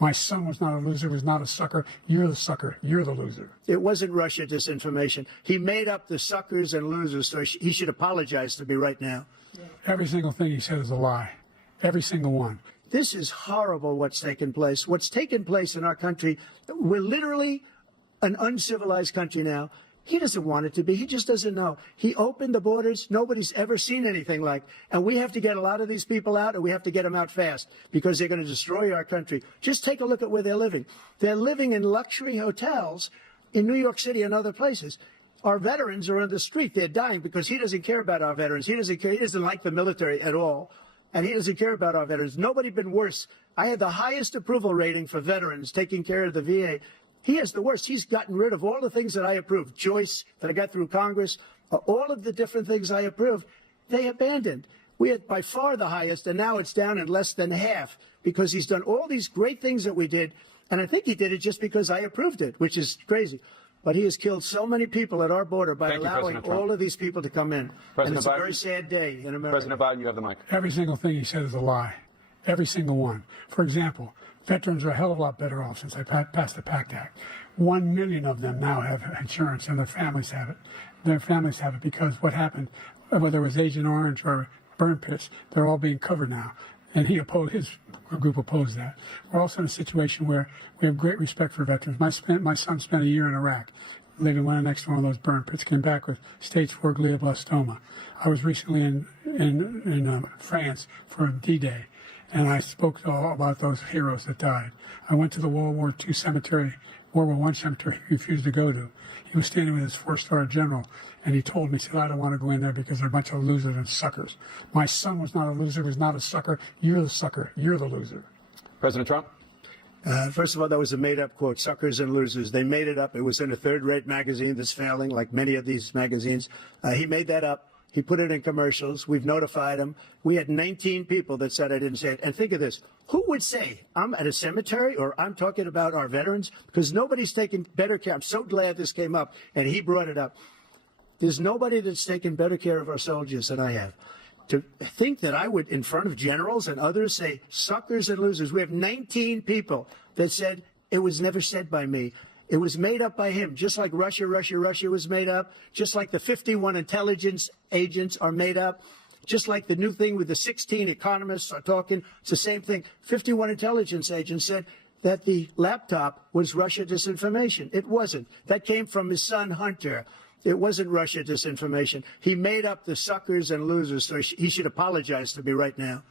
My son was not a loser, was not a sucker. You're the sucker. You're the loser. It wasn't Russia disinformation. He made up the suckers and losers, so he should apologize to me right now. Every single thing he said is a lie. Every single one. This is horrible what's taken place. What's taken place in our country, we're literally an uncivilized country now. He doesn't want it to be. He just doesn't know. He opened the borders. Nobody's ever seen anything like. And we have to get a lot of these people out, and we have to get them out fast because they're going to destroy our country. Just take a look at where they're living. They're living in luxury hotels in New York City and other places. Our veterans are on the street. They're dying because he doesn't care about our veterans. He doesn't care. He doesn't like the military at all. And he doesn't care about our veterans. Nobody been worse. I had the highest approval rating for veterans taking care of the VA. He has the worst. He's gotten rid of all the things that I approved. Joyce, that I got through Congress, all of the different things I approved, they abandoned. We had by far the highest, and now it's down in less than half because he's done all these great things that we did. And I think he did it just because I approved it, which is crazy. But he has killed so many people at our border by allowing all of these people to come in. And it's a very sad day in America. President Biden, you have the mic. Every single thing he said is a lie. Every single one. For example, veterans are a hell of a lot better off since I passed the PACT Act. 1 million of them now have insurance, and their families have it. Their families have it because what happened, whether it was Agent Orange or burn pits, they're all being covered now. And his group opposed that. We're also in a situation where we have great respect for veterans. My son spent a year in Iraq, living right next to one of those burn pits, came back with stage 4 glioblastoma. I was recently in France for D-Day, and I spoke all about those heroes that died. I went to the World War II cemetery, World War I cemetery he refused to go to. He was standing with his 4-star general, and he told me, he said, I don't want to go in there because they're a bunch of losers and suckers. My son was not a loser, was not a sucker. You're the sucker. You're the loser. President Trump? First of all, that was a made-up quote, suckers and losers. They made it up. It was in a third-rate magazine that's failing, like many of these magazines. He made that up. He put it in commercials. We've notified him. We had 19 people that said I didn't say it. And think of this. Who would say I'm at a cemetery or I'm talking about our veterans? Because nobody's taken better care. I'm so glad this came up, and he brought it up. There's nobody that's taken better care of our soldiers than I have. To think that I would, in front of generals and others, say suckers and losers. We have 19 people that said it was never said by me. It was made up by him, just like Russia was made up, just like the 51 intelligence agents are made up, just like the new thing with the 16 economists are talking. It's the same thing. 51 intelligence agents said that the laptop was Russia disinformation. It wasn't. That came from his son, Hunter. It wasn't Russia disinformation. He made up the suckers and losers, so he should apologize to me right now.